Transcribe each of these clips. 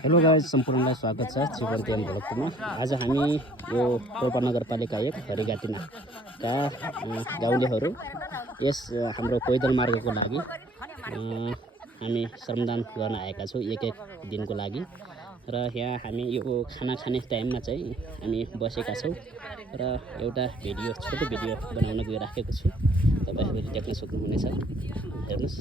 Hello guys, सम्पूर्णलाई स्वागत छ chicken भ्लगमा। आज हामी यो टोपा नगरपालिका 1 हरिघाटीका गाउँलेहरू यस हाम्रो पैदल मार्गको लागि हामी श्रमदान गर्न आएका छौँ एक दिनको लागि। र यहाँ हामी यो खाना खाने टाइममा चाहिँ हामी बसेका छौँ र एउटा छोटो भिडियो बनाउन गइराखेको छु। तपाईहरुले देख्न सक्नुहुनेछ, हेर्नुस्।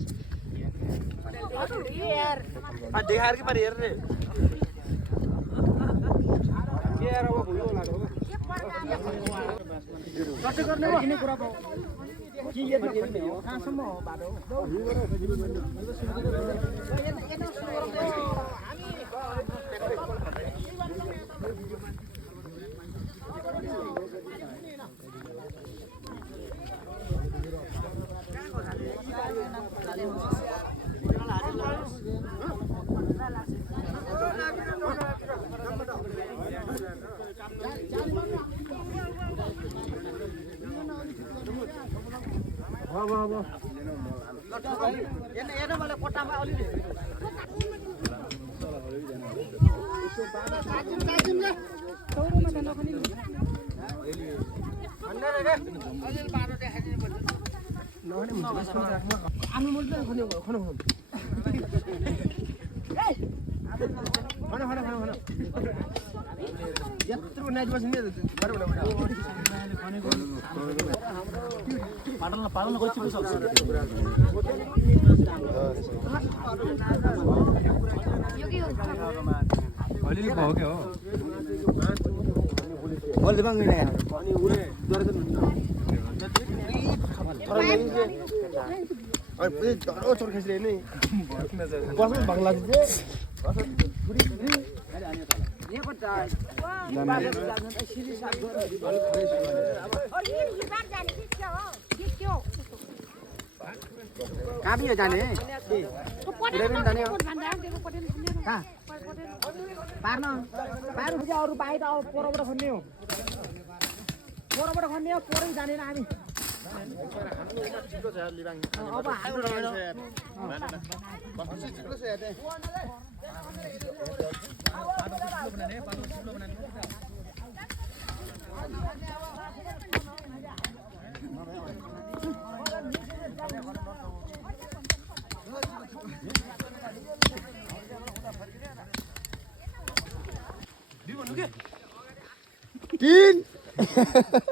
तीन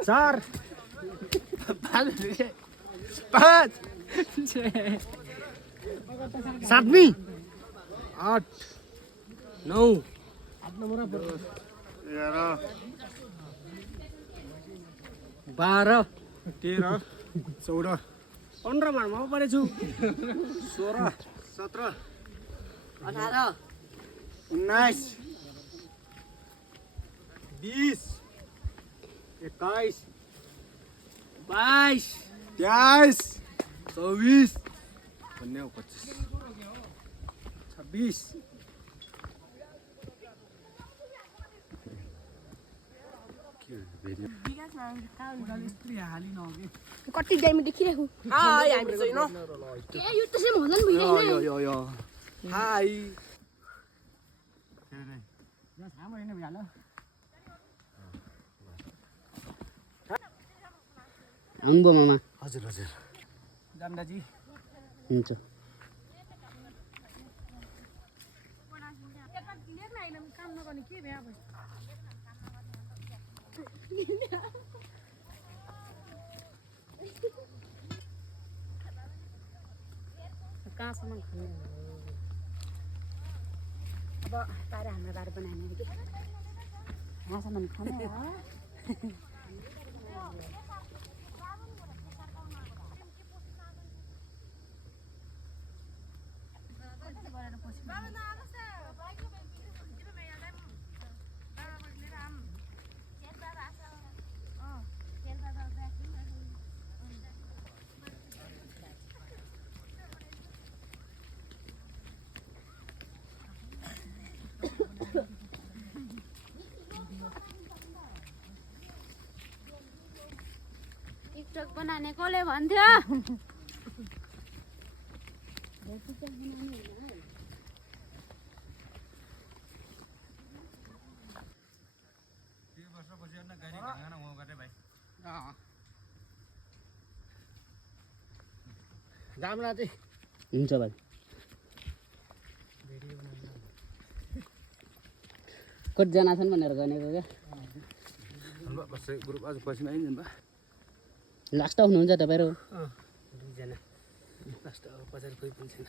चार पाँच सातवीं 8 9 12 13 14 15 मा परेछु 16 17 18 19 20 21 22 23 24 25 26 कति टाइम देखिरहेको हामी छैन के यो त्यसै मजन भइरहेन यो हाई आउनुभयो मामा? हजुर हजुर जान्दाजी हुन्छ। कहाँसम्म खाने अब तारा हाम्रो बार बनाएन कि यहाँसम्म खाने टिकटक बनाने कसले भन्थ्यो? जाम्ला चाहिँ हुन्छ भाइ कतिजना छन् भनेर गनेको क्या ग्रुप आज पछि आइदिनु भयो लास्ट हुनुहुन्छ तपाईँहरू दुईजना लास्ट पछाडि कोही पनि छैन